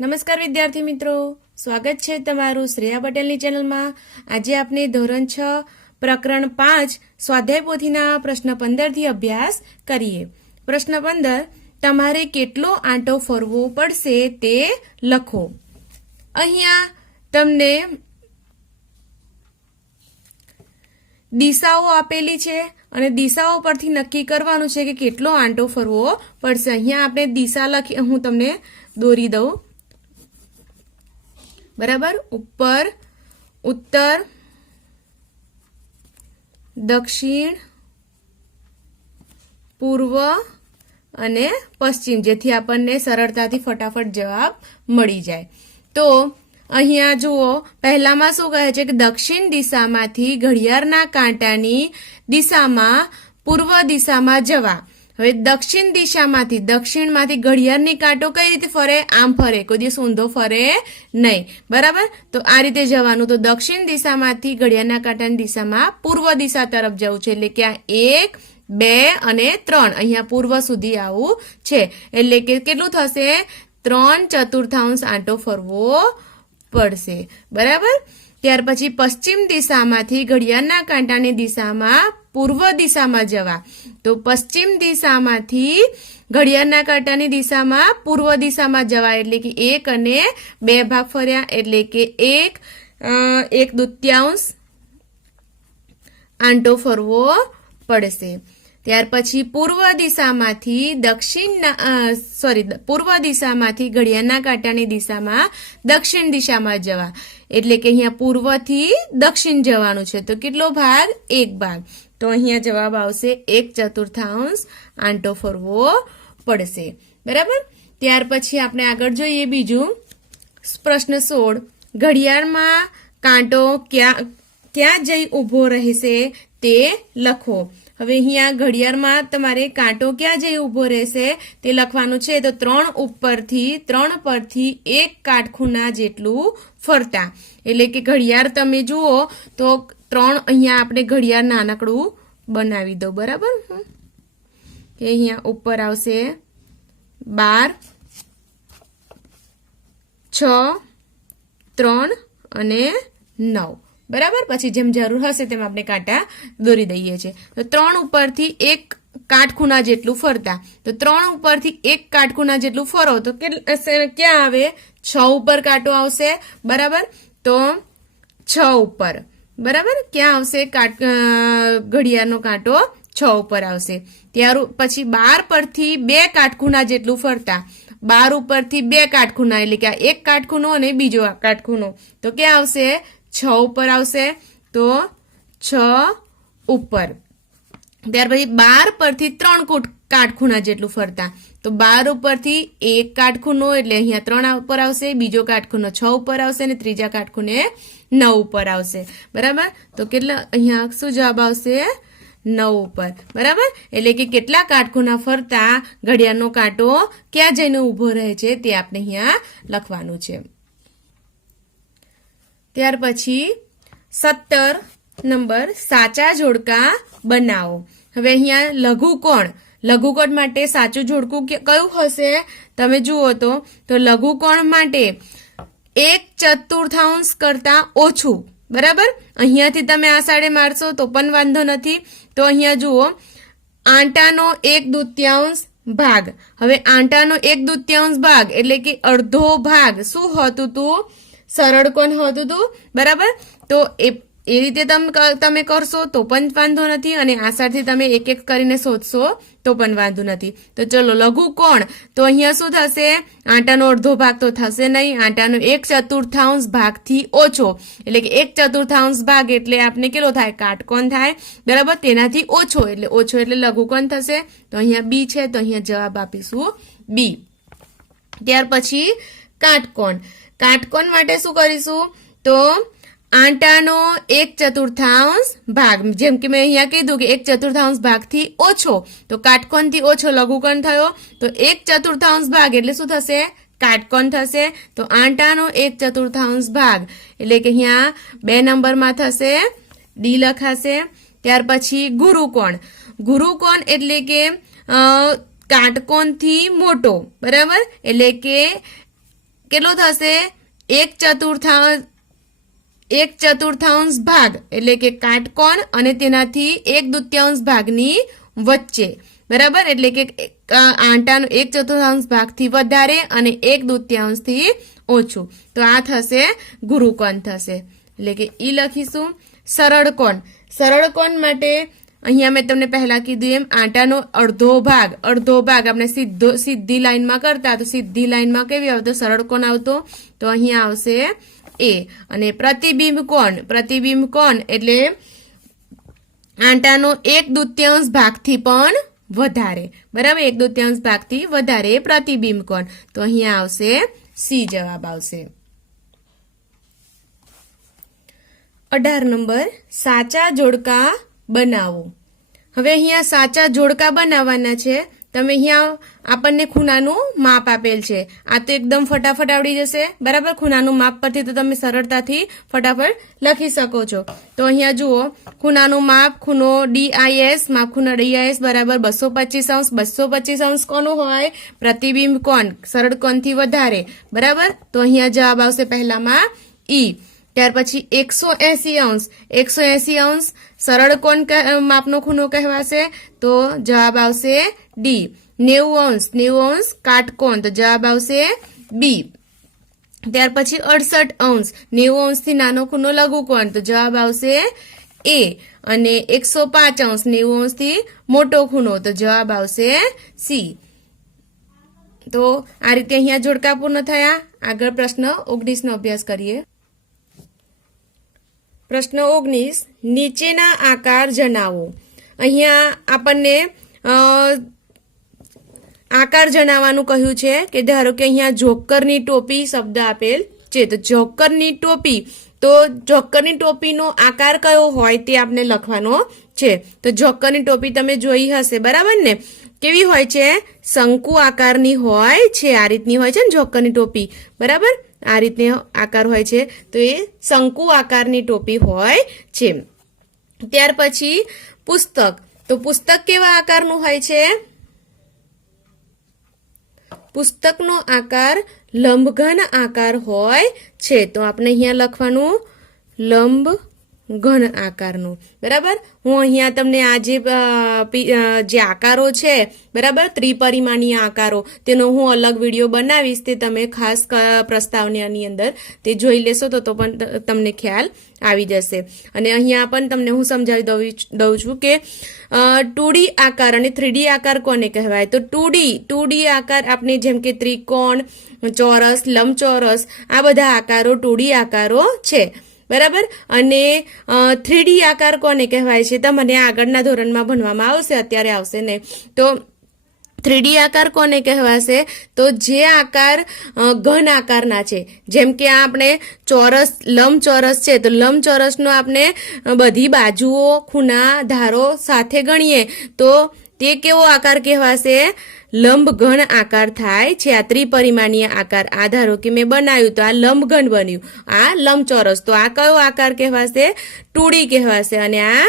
નમસ્કાર વિદ્યાર્થી મિત્રો, સ્વાગત છે તમારું શ્રેયા પટેલની ચેનલમાં। આજે આપણે ધોરણ 6 પ્રકરણ 5 સ્વાધ્યાય પોથીના પ્રશ્ન 15 થી અભ્યાસ કરીએ। પ્રશ્ન 15, તમારે કેટલો આંટો ફરવો પડશે તે લખો। અહીંયા તમને દિશાઓ આપેલી છે અને દિશાઓ પરથી નક્કી કરવાનું છે કે કેટલો આંટો ફરવો પડશે। અહીંયા આપણે દિશા લખી, હું તમને દોરી દઉં, બરાબર। ઉપર, ઉત્તર, દક્ષિણ, પૂર્વ અને પશ્ચિમ, જેથી આપણને સરળતાથી ફટાફટ જવાબ મળી જાય। તો અહીંયા જુઓ, પહેલામાં શું કહે છે કે દક્ષિણ દિશામાંથી ઘડિયાળના કાંટાની દિશામાં પૂર્વ દિશામાં જવા। હવે દક્ષિણ દિશામાંથી, દક્ષિણમાંથી ઘડિયાળની કાંટો કઈ રીતે ફરે? આમ ફરે, કોઈ દિવસ ઊંધો ફરે નહીં, બરાબર। તો આ રીતે જવાનું। તો દક્ષિણ દિશામાંથી ઘડિયાળના કાંટાની દિશામાં પૂર્વ દિશા તરફ જવું છે, એટલે કે આ 1, 2 અને 3, અહીંયા પૂર્વ સુધી આવું છે, એટલે કે કેટલું થશે? 3/4 આંટો ફરવો પડશે, બરાબર। ત્યાર પછી પશ્ચિમ દિશામાંથી ઘડિયાળના કાંટાની દિશામાં પૂર્વ દિશામાં જવા। તો પશ્ચિમ દિશામાંથી ઘડિયાળના કાંટાની દિશામાં પૂર્વ દિશામાં જવા, એટલે કે 1 અને 2 ભાગ ફર્યા, એટલે કે 1/2 આંટો ફરવો પડશે। ત્યાર પછી પૂર્વ દિશામાંથી પૂર્વ દિશામાંથી ઘડિયાળના કાંટાની દિશામાં દક્ષિણ દિશામાં જવા, એટલે કે અહીંયા પૂર્વથી દક્ષિણ જવાનું છે। તો કેટલો ભાગ? 1 ભાગ। તો અહીંયા જવાબ આવશે 1/4 આંટો ફરવો પડશે, બરાબર। ત્યાર પછી આપણે આગળ જોઈએ બીજું, પ્રશ્ન 16, ઘડિયાળમાં કાંટો ક્યાં જઈ ઊભો રહેશે તે લખો। હવે અહીંયા ઘડિયાળમાં તમારે કાંટો ક્યાં જઈ ઊભો રહેશે તે લખવાનું છે। તો 3 પરથી 1 કાટખૂણા જેટલું ફરતા, એટલે કે ઘડિયાળ તમે જુઓ તો 3, અહીંયા આપણે ઘડિયાળ નાનકડું બનાવી દો, બરાબર। કે અહીંયા ઉપર આવશે 12, 6, 3 અને 9, બરાબર। પછી જેમ જરૂર હશે તેમ આપણે કાંટા દોરી દઈએ છીએ। તો 3 ઉપરથી 1 કાટખૂણા જેટલું ફરતા, તો 3 ઉપરથી 1 કાટખૂણા જેટલું ફરો તો ક્યાં આવે? 6 ઉપર કાંટો આવશે, બરાબર। તો 6 ઉપર, બરાબર, ક્યાં આવશે? ઘડિયાળનો કાંટો 6 ઉપર આવશે। ત્યાર પછી 12 પરથી 2 કાટખૂણા જેટલું ફરતા, 12 ઉપરથી 2 કાટખૂણા, એટલે કે આ 1 કાટખૂણો અને બીજો કાટખૂણો, તો ક્યાં આવશે? 6 ઉપર આવશે। તો 6 ઉપર। ત્યાર પછી 12 પરથી 3 કાટખૂણા જેટલું ફરતા, તો 12 ઉપરથી 1 કાટખૂણો, એટલે અહીંયા 3 ઉપર આવશે, બીજો કાટખૂણો 6 ઉપર આવશે અને ત્રીજા કાટખૂણે 9 ઉપર આવશે, બરાબર। તો કેટલા અહીંયા શું જવાબ આવશે? 9 ઉપર, બરાબર। એટલે કે કેટલા કાટખૂણા ફરતા ઘડિયાળનો કાંટો ક્યાં જઈને ઊભો રહે છે તે આપણે અહીંયા લખવાનું છે। ત્યાર પછી 17 નંબર, સાચા જોડકા બનાવો। હવે અહીંયા લઘુકોણ માટે સાચું જોડકું કયું હશે? તમે જુઓ તો લઘુકોણ માટે 1/4 કરતા ઓછું, બરાબર। અહીંયાથી તમે આ સાઈડે મારશો તો પણ વાંધો નથી। તો અહીંયા જુઓ, આંટાનો 1/2 ભાગ। હવે આંટાનો 1/2 ભાગ એટલે કે અડધો ભાગ શું હોતું હતું? સરળ કોણ હોતું હતું, બરાબર। તો એ રીતે તમે કરશો તો પણ વાંધો નથી, અને આ સાઈડથી તમે એક એક કરીને શોધશો તો પણ વાંધો નથી। તો ચલો, લઘુકોણ, તો અહીંયા શું થશે? આંટાનો અડધો ભાગ તો થશે નહીં, આંટાનો 1/4 ભાગથી ઓછો, એટલે કે 1/4 ભાગ એટલે આપણે કેટલો થાય? કાટકોણ થાય, બરાબર। તેનાથી ઓછો એટલે લઘુકોણ થશે। તો અહીંયા બી છે, તો અહીંયા જવાબ આપીશું બી। ત્યાર પછી કાટકોણ માટે શું કરીશું? તો આંટાનો 1/4 ભાગ, જેમ કે મેં અહીંયા કીધું કે 1/4 ભાગથી ઓછો, તો કાટકોણથી ઓછો લઘુકોણ થયો, તો 1/4 ભાગ એટલે શું થશે? કાટકોણ થશે। તો આંટાનો 1/4 ભાગ એટલે કે અહીંયા 2 નંબરમાં થશે, ડી લખાશે। ત્યાર પછી ગુરુકોણ એટલે કે કાટકોણથી મોટો, બરાબર, એટલે કે કેટલો થશે 1/4 ભાગ એટલે કે કાટકોણ અને તેનાથી 1/2 ભાગની વચ્ચે, બરાબર, એટલે કે આંટાનો 1/4 ભાગથી વધારે અને 1/2 થી ઓછું, તો આ થશે ગુરુકોણ થશે, એટલે કે ઈ લખીશું. સરળ કોણ માટે અહીંયા મેં તમને પહેલા કીધું એમ આંટાનો અડધો ભાગ આપણે સીધી લાઈનમાં કરતા તો સીધી લાઈનમાં કેવી આવતો સરળ કોણ આવતો, તો અહીંયા આવશે એ. અને પ્રતિબિંબ કોણ એટલે આંટાનો 1/2 ભાગથી પણ વધારે, બરાબર, 1/2 ભાગથી વધારે પ્રતિબિંબ કોણ, તો અહીંયા આવશે સી જવાબ આવશે. 18 નંબર સાચા જોડકા બનાવો. હવે અહીંયા સાચા જોડકા બનાવવાના છે. તમે અહીંયા આપણને ખૂણાનું માપ આપેલ છે, આ તો એકદમ ફટાફટ આવડી જશે, બરાબર. ખૂણાનું માપ પરથી તો તમે સરળતાથી ફટાફટ લખી શકો છો. તો અહીંયા જુઓ ખૂણાનું માપ, ખૂણો DIS, માપ ખૂણો DIS બરાબર 225 અંશ. 225 અંશ કોનું હોય? પ્રતિબિંબ કોણ, સરળ કોણથી વધારે, બરાબર. તો અહીંયા જવાબ આવશે પહેલામાં ઈ. ત્યાર પછી 180 અંશ. 180 અંશ સરળ કોણ માપનો ખૂણો કહેવાશે, તો જવાબ આવશે ડી. 90 અંશ કાટકોણ, તો જવાબ આવશે બી. ત્યાર પછી 68 અંશ 90 અંશથી નાનો ખૂણો લઘુકોણ, તો જવાબ આવશે એ. અને 105 અંશ 90 અંશથી મોટો ખૂણો, તો જવાબ આવશે સી. તો આ રીતે અહીંયા જોડકા પૂર્ણ થયા. આગળ પ્રશ્ન 19 નો અભ્યાસ કરીએ. પ્રશ્ન 19, નીચેના આકાર જણાવો. અહીંયા આપણને આકાર જણાવવાનું કહ્યું છે કે ધારો કે અહીંયા જોકરની ટોપી શબ્દ આપેલ છે, તો જોકરની ટોપીનો આકાર કયો હોય તે આપણે લખવાનો છે. તો જોકરની ટોપી તમે જોઈ હશે, બરાબર ને? કેવી હોય છે? શંકુ આકારની હોય છે, આ રીતની હોય છે ને જોકરની ટોપી, બરાબર, આ રીતનો આકાર હોય છે, તો એ શંકુ આકારની ટોપી હોય છે. ત્યાર પછી પુસ્તક, તો પુસ્તક કેવા આકારનું હોય છે? પુસ્તકનો આકાર લંબઘન આકાર હોય છે, તો આપણે અહીંયા લખવાનું લંબઘન આકારનું, બરાબર. હું અહીંયા તમને આ જે આકારો છે, બરાબર, ત્રિપરિમાણીય આકારો, તેનો હું અલગ વિડીયો બનાવીશ, તે તમે ખાસ પ્રસ્તાવનાની અંદર તે જોઈ લેશો તો પણ તમને ખ્યાલ આવી જશે. અને અહીંયા પણ તમને હું સમજાવી દઉં છું કે 2D આકાર અને 3D આકાર કોને કહેવાય? તો 2D આકાર આપણે જેમ કે ત્રિકોણ, ચોરસ, લંબચોરસ, આ બધા આકારો 2D આકારો છે, બરાબર. અને 3D આકાર કોને કહેવાય છે? તમને આગળના ધોરણમાં ભણવામાં આવશે, અત્યારે આવશે ને. તો 3D આકાર કોને કહેવાશે? તો જે આકાર ઘન આકારના છે, જેમ કે આપણે લંબચોરસ છે, તો લંબચોરસનો આપણે બધી બાજુઓ, ખૂણા, ધારો સાથે ગણીએ તો તે કેવો આકાર કહેવાશે? લંબઘન આકાર થાય છે. આ ત્રિપરિમાણીય આકાર, આ ધારો કે મેં બનાવ્યું તો આ લંબઘન બન્યું, આ લંબચોરસ, તો આ કયો આકાર કહેવાશે? 2D કહેવાશે. અને આ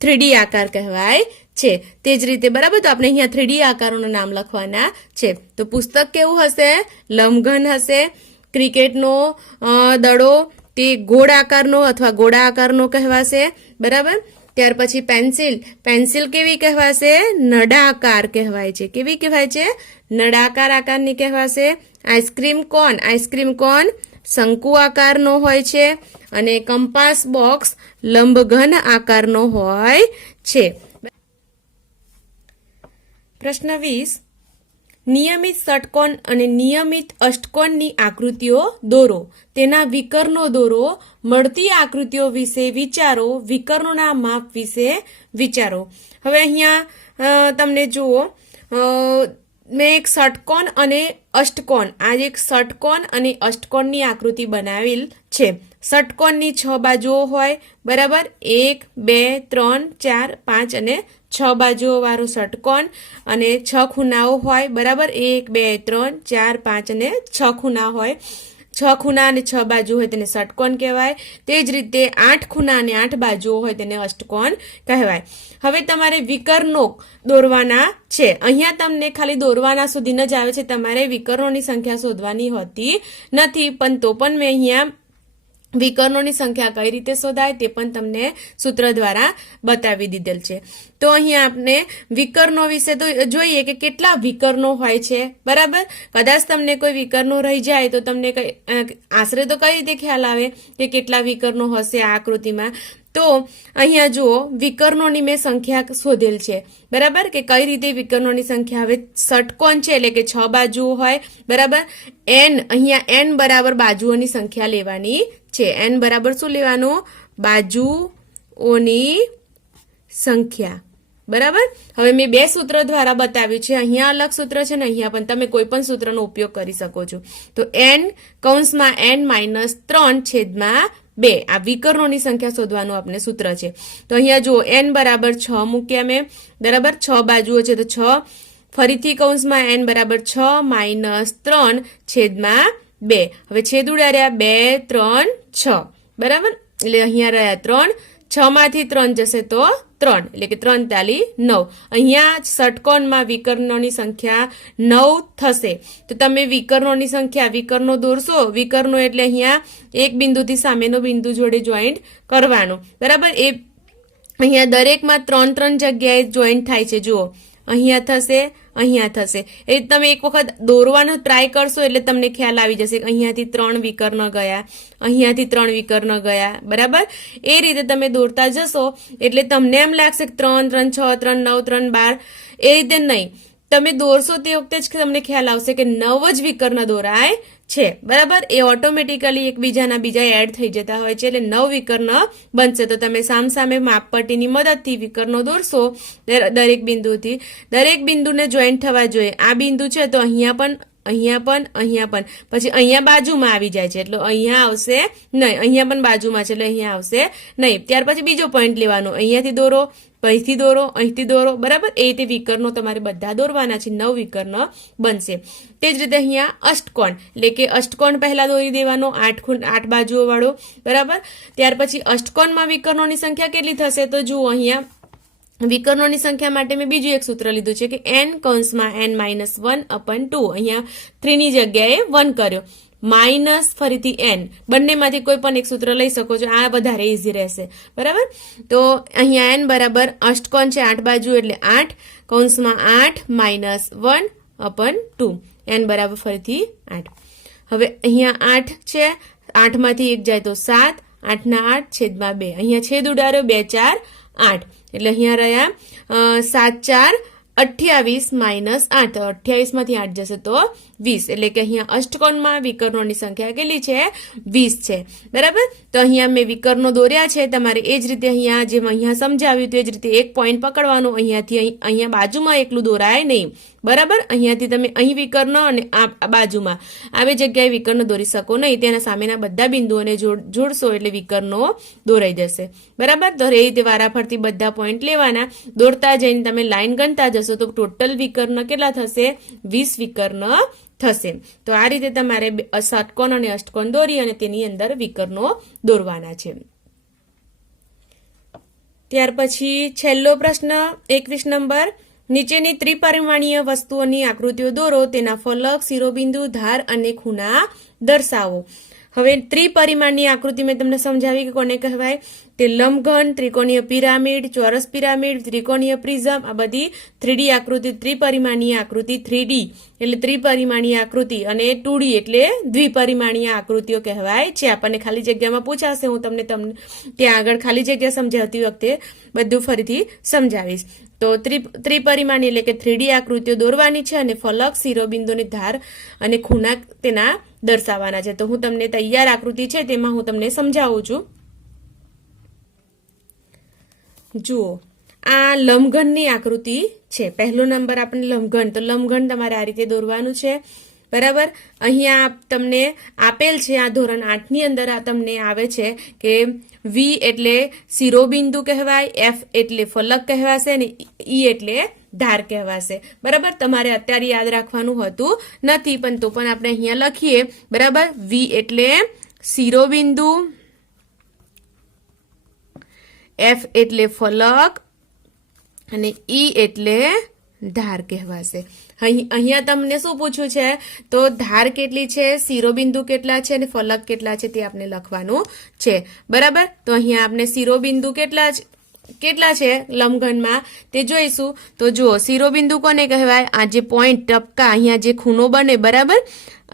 3D આકાર કહેવાય છે. તે જ રીતે, બરાબર, તો આપણે અહીંયા 3D આકારોનું નામ લખવાના છે. તો પુસ્તક કેવું હશે? લંબઘન હશે. ક્રિકેટનો દડો તે ગોળ આકારનો અથવા ગોળા આકારનો કહેવાશે, બરાબર. ત્યાર પછી પેન્સિલ કેવી કહેવાશે? નળાકાર કહેવાય છે. કેવી કહેવાય છે? નળાકાર આકારની કહેવાશે. આઈસ્ક્રીમ કોન શંકુ આકારનો હોય છે. અને કંપાસ બોક્સ લંબઘન આકારનો હોય છે. પ્રશ્ન 20, નિયમિત ષટકોણ અને નિયમિત અષ્ટકોણની આકૃતિઓ દોરો. તેના વિકર્ણો દોરો. મળતી આકૃતિઓ વિશે વિચારો. વિકર્ણોના માપ વિશે વિચારો. હવે અહીંયા તમને જુઓ, મેં એક ષટકોણ અને અષ્ટકોણ, આ એક ષટકોણ અને અષ્ટકોણની આકૃતિ બનાવેલ છે. ષટકોણની 6 બાજુઓ હોય, બરાબર, 1, 2, 3, 4, 5 અને 6 બાજુઓ વાળો ષટકોણ અને 6 ખૂણાઓ હોય, બરાબર, 1, 2, 3, 4, 5 અને 6 ખૂણા હોય. 6 ખૂણા અને 6 બાજુ હોય તેને ષટકોણ કહેવાય. તે જ રીતે 8 ખૂણા અને 8 બાજુઓ હોય તેને અષ્ટકોણ કહેવાય. હવે તમારે વિકર્ણો દોરવાના છે. અહીંયા તમને ખાલી દોરવાના સુધીને જ આવે છે, તમારે વિકર્ણોની સંખ્યા શોધવાની હોતી નથી. પણ તો પણ મેં અહીંયા વિકર્ણોની સંખ્યા કઈ રીતે શોધાય તે પણ તમને સૂત્ર દ્વારા બતાવી દીધેલ છે. તો અહીંયા આપણે વિકર્ણો વિશે તો જોઈએ કે કેટલા વિકર્ણો હોય છે. બરાબર, કદાચ તમને કોઈ વિકર્ણો રહી જાય તો તમને આશરે તો કઈ રીતે ખ્યાલ આવે કે કેટલા વિકર્ણો હશે આ આકૃતિમાં. તો અહીંયા જુઓ, વિકર્ણોની મેં સંખ્યા શોધેલ છે. બરાબર, કે કઈ રીતે વિકર્ણોની સંખ્યા. હવે ષટકોણ છે એટલે કે 6 બાજુઓ હોય. બરાબર, અહીંયા n બરાબર બાજુઓની સંખ્યા લેવાની છે. n બરાબર શું લેવાનું? બાજુઓની સંખ્યા. બરાબર, હવે મેં 2 સૂત્ર દ્વારા બતાવ્યું છે. અહીંયા અલગ સૂત્ર છે ને અહીંયા પણ તમે કોઈ પણ સૂત્રનો ઉપયોગ કરી શકો છો. તો n કૌંસમાં n-3/2 આ વિકર્ણોની સંખ્યા શોધવાનું આપણે સૂત્ર છે. તો અહીંયા જુઓ, n બરાબર 6 મૂક્યા મેં. બરાબર, 6 બાજુઓ છે તો 6, ફરીથી કૌંસમાં n બરાબર 6-3/2. હવે છેદ ઉડાડ્યા 2, 3, 6. બરાબર, એટલે અહીંયા રહ્યા 3, 6 માંથી 3 જશે તો 3, એટલે કે 3 તાલી 9. અહીંયા ષટકોણમાં વિકર્ણોની સંખ્યા 9 થશે. તો તમે વિકર્ણોની સંખ્યા, વિકર્ણો દોરશો. વિકર્ણો એટલે અહીંયા એક બિંદુથી સામેનો બિંદુ જોડે જોઈન્ટ કરવાનું. બરાબર, એ અહીંયા દરેકમાં 3 જગ્યાએ જોઈન્ટ થાય છે. જુઓ, અહીંયા થશે, અહીંયા થશે. એ તમે એક વખત દોરવાનો ટ્રાય કરશો એટલે તમને ખ્યાલ આવી જશે કે અહીંયાથી 3 વિકર્ણ ગયા, અહીંયાથી 3 વિકર્ણ ગયા. બરાબર, એ રીતે તમે દોરતા જશો એટલે તમને એમ લાગશે કે 3, 3, 6, 3, 9, 3, 12. એ રીતે નહીં, તમે દોરશો તે વખતે જ તમને ખ્યાલ આવશે કે 9 જ વિકર્ણ દોરાય છે. બરાબર, એ ઓટોમેટિકલી એકબીજાના બીજા એડ થઈ જતા હોય છે એટલે 9 વિકર્ણ બનશે. તો તમે સામસામે માપપટ્ટીની મદદથી વિકર્ણો દોરશો દરેક બિંદુથી. દરેક બિંદુને જોઈન્ટ થવા જોઈએ. આ બિંદુ છે તો અહીંયા પણ, અહીંયા પણ, અહીંયા પણ, પછી અહીંયા બાજુમાં આવી જાય છે એટલે અહીંયા આવશે નહીં. અહીંયા પણ બાજુમાં છે એટલે અહીંયા આવશે નહીં. ત્યાર પછી બીજો પોઈન્ટ લેવાનો, અહીંયાથી દોરો, અહીંથી દોરો, અહીંથી દોરો. બરાબર, એ રીતે વિકર્ણો તમારે બધા દોરવાના છે. 9 વિકર્ણ બનશે. તે જ રીતે અહીંયા અષ્ટકોણ, એટલે કે અષ્ટકોણ પહેલા દોરી દેવાનો, 8 બાજુઓ વાળો. બરાબર, ત્યાર પછી અષ્ટકોણમાં વિકર્ણોની સંખ્યા કેટલી થશે? તો જુઓ, અહીંયા વિકર્ણોની સંખ્યા માટે મેં બીજું એક સૂત્ર લીધું છે કે n કૌંસમાં n-1/2. અહીંયા 3 ની જગ્યાએ 1 કર્યો, માઇનસ ફરીથી n. બંનેમાંથી કોઈ પણ એક સૂત્ર લઈ શકો છો, આ વધારે ઇઝી રહેશે. બરાબર, તો અહીંયા n બરાબર અષ્ટકોણ છે 8 બાજુ એટલે 8 કૌંસમાં 8-1/2. n બરાબર ફરીથી 8. હવે અહીંયા 8 છે, 8 માંથી 1 જાય તો 7, 8 ના 8 છેદમાં 2. અહીંયા છેદ ઉડાડ્યો 2, 4, 8 એટલે અહીંયા રહ્યા 7, 4, 28 - 8. તો 28 માંથી 8 જશે તો 20. એટલે કે અહીંયા અષ્ટકોણમાં વિકર્ણોની સંખ્યા કેટલી છે? 20 છે. બરાબર, તો અહીંયા મેં વિકર્ણો દોર્યા છે. તમારે એ જ રીતે અહીંયા જેમ અહીંયા સમજાવ્યું તે જ રીતે એક પોઈન્ટ પકડવાનો. અહીંયાથી અહીંયા બાજુમાં એકલું દોરાય નહીં. બરાબર, અહીંયાથી તમે અહીં વિકર્ણ અને આ બાજુમાં આ બે જગ્યાએ વિકર્ણ દોરી શકો નહીં. તેના સામેના બધા બિંદુઓને જોડશો એટલે વિકર્ણો દોરાઈ જશે. બરાબર, તો એ રીતે વારાફરતી બધા પોઈન્ટ લેવાના. દોરતા જઈને તમે લાઈન ગણતા જશો તો ટોટલ વિકર્ણ કેટલા થશે? 20 વિકર્ણ થશે. તો આ રીતે તમારે ષટકોણ અને અષ્ટકોણ દોરી અને તેની અંદર વિકર્ણો દોરવાના છે. ત્યાર પછી છેલ્લો પ્રશ્ન 21 નંબર. નીચેની ત્રિપરિમાણીય વસ્તુઓની આકૃતિઓ દોરો, તેના ફલક, શિરોબિંદુ, ધાર અને ખૂણા દર્શાવો. હવે ત્રિપરિમાણની આકૃતિ મેં તમને સમજાવી કે કોને કહેવાય. તે લંબઘન, ત્રિકોણીય પિરામિડ, ચોરસ પિરામિડ, ત્રિકોણીય પ્રિઝમ, આ બધી 3D આકૃતિ, ત્રિપરિમાણીય આકૃતિ. 3D એટલે ત્રિપરિમાણીય આકૃતિ અને 2D એટલે દ્વિપરિમાણીય આકૃતિઓ કહેવાય છે. આપણને ખાલી જગ્યામાં પૂછાશે, હું તમને ત્યાં આગળ ખાલી જગ્યા સમજાવતી વખતે બધું ફરીથી સમજાવીશ. તો ત્રિપરિમાણીય એટલે કે 3D આકૃતિઓ દોરવાની છે અને ફલક, શિરોબિંદુની ધાર અને ખૂણા તેના દર્શાવવાના છે. તો હું તમને તૈયાર આકૃતિ છે તેમાં હું તમને સમજાવું છું. જુઓ, આ લંબઘનની આકૃતિ છે. પહેલો નંબર આપણે લંબઘન. તો લંબઘન તમારે આ રીતે દોરવાનું છે. બરાબર, અહીંયા તમને આપેલ છે આ ધોરણ 8 ની અંદર આ તમને આવે છે કે V એટલે શિરોબિંદુ કહેવાય, F એટલે ફલક કહેવાશે અને E એટલે ધાર કહેવાશે. બરાબર, તમારે અત્યારે યાદ રાખવાનું હતું નથી પણ તો પણ આપણે અહીંયા લખીએ. બરાબર, V એટલે શિરોબિંદુ, F એટલે ફલક અને ઈ એટલે ધાર કહેવાશે. અહીંયા તમને શું પૂછ્યું છે? તો ધાર કેટલી છે, શિરોબિંદુ કેટલા છે અને ફલક કેટલા છે તે આપણે લખવાનું છે. બરાબર. તો અહીંયા આપણે શિરોબિંદુ કેટલા છે લંબઘનમાં તે જોઈશું. તો જુઓ, શિરોબિંદુ કોને કહેવાય? આ જે પોઈન્ટ ટપકા અહીંયા જે ખૂણો બને, બરાબર,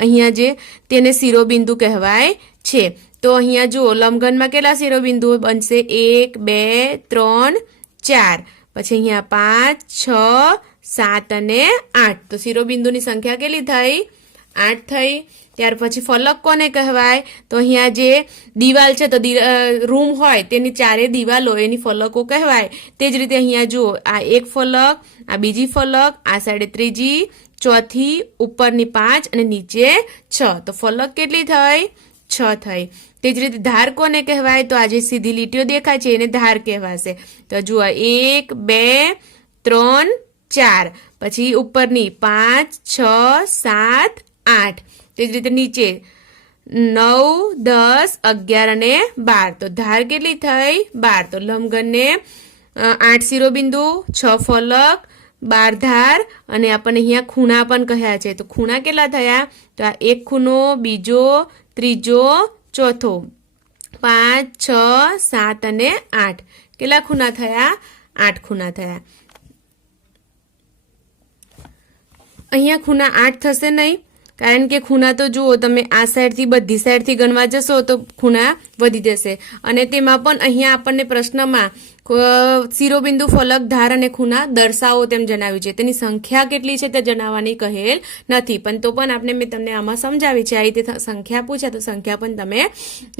અહીંયા જે તેને શિરોબિંદુ કહેવાય છે. તો અહીંયા જુઓ, લંબઘનમાં કેટલા શિરોબિંદુઓ બનશે? 1 2 3 4, પછી અહીંયા 5 6 7 અને 8. તો શિરોબિંદુની સંખ્યા કેટલી થઈ? 8 થઈ. ત્યાર પછી ફલક કોને કહેવાય? તો અહીંયા જે દિવાલ છે, તો રૂમ હોય તેની ચારે દિવાલો એની ફલકો કહેવાય. તે જ રીતે અહીંયા જુઓ, આ એક ફલક, આ બીજી ફલક, આ સાઈડે ત્રીજી, ચોથી, ઉપરની 5 અને નીચે 6. તો ફલક કેટલી થઈ? 6 થઈ. તે જ રીતે ધાર કોને કહેવાય? તો આ જે સીધી લીટીઓ દેખાય છે એને ધાર કહેવાશે. તો જુઓ, 1 2 3 4, પછી ઉપરની 5 6 7 8. તે જ રીતે નીચે 9 10 11 અને 12. તો ધાર કેટલી થઈ? 12. તો લંબઘનને 8 શિરોબિંદુ, 6 ફલક, 12 ધાર અને આપણને અહીંયા ખૂણા પણ કહ્યા છે. તો ખૂણા કેટલા થયા? તો આ એક ખૂણો, બીજો, ત્રીજો, ચોથો, 5 6 7 અને 8. કેટલા ખૂણા થયા? 8 ખૂણા થયા. અહીંયા ખૂણા 8 થશે નહીં, કારણ કે ખૂણા તો જુઓ તમે આ સાઈડથી બધી સાઈડથી ગણવા જશો તો ખૂણા વધી જશે. અને તેમાં પણ અહીંયા આપણને પ્રશ્નમાં શિરોબિંદુ, ફલક, ધાર અને ખૂણા દર્શાવો તેમ જણાવ્યું છે. તેની સંખ્યા કેટલી છે તે જણાવવાની કહેલ નથી, પણ તો પણ મેં તમને આમાં સમજાવી છે. આ રીતે સંખ્યા પૂછે તો સંખ્યા પણ તમે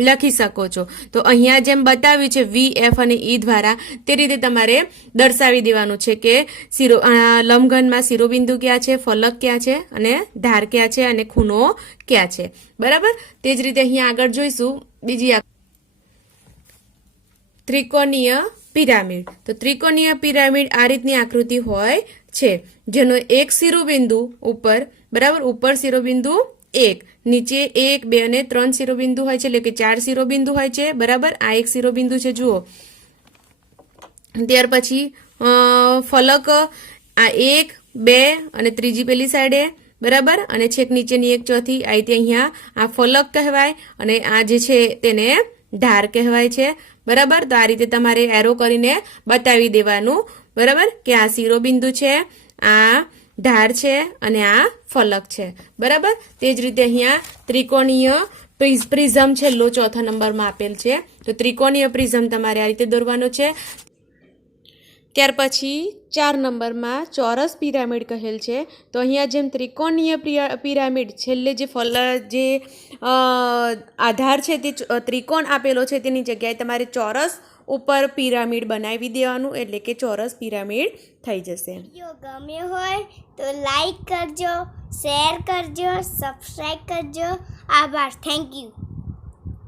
લખી શકો છો. તો અહીંયા જેમ બતાવ્યું છે વી, એફ અને ઈ દ્વારા, તે રીતે તમારે દર્શાવી દેવાનું છે કે લંબઘનમાં શિરોબિંદુ ક્યાં છે, ફલક ક્યાં છે અને ધાર ક્યાં છે અને ખૂણો ક્યાં છે. બરાબર. તે જ રીતે અહીંયા આગળ જોઈશું બીજી ત્રિકોણીય પિરામિડ. તો ત્રિકોણીય પિરામિડ આ રીતની આકૃતિ હોય છે, જેનો એક શિરોબિંદુ ઉપર, બરાબર, ઉપર શિરોબિંદુ 1, નીચે 1 2 અને 3 શિરોબિંદુ હોય છે, એટલે કે 4 શિરોબિંદુ હોય છે. બરાબર. આ એક શિરોબિંદુ છે, જુઓ. ત્યાર પછી ફલક આ 1 2 અને ત્રીજી પેલી સાઈડે, બરાબર, અને છેક નીચેની એક ચોથી, આ રીતે અહીંયા આ ફલક કહેવાય અને આ જે છે તેને ધાર કહેવાય છે. બરાબર. તો આ રીતે તમારે એરો કરીને બતાવી દેવાનું, બરાબર, કે આ શિરોબિંદુ છે, આ ધાર છે અને આ ફલક છે. બરાબર. તે જ રીતે અહીંયા ત્રિકોણીય પ્રિઝમ છેલ્લો ચોથા નંબરમાં આપેલ છે. તો ત્રિકોણીય પ્રિઝમ તમારે આ રીતે દોરવાનો છે. ત્યાર પછી 4 નંબરમાં ચોરસ પિરામિડ કહેલ છે. તો અહીંયા જેમ ત્રિકોણીય પિરામિડ છેલ્લે જે આધાર છે તે ત્રિકોણ આપેલો છે, તેની જગ્યાએ તમારે ચોરસ ઉપર પિરામિડ બનાવી દેવાનું, એટલે કે ચોરસ પિરામિડ થઈ જશે. વિડીયો ગમ્યો હોય તો લાઈક કરજો, શેર કરજો, સબસ્ક્રાઈબ કરજો. આભાર. Thank you.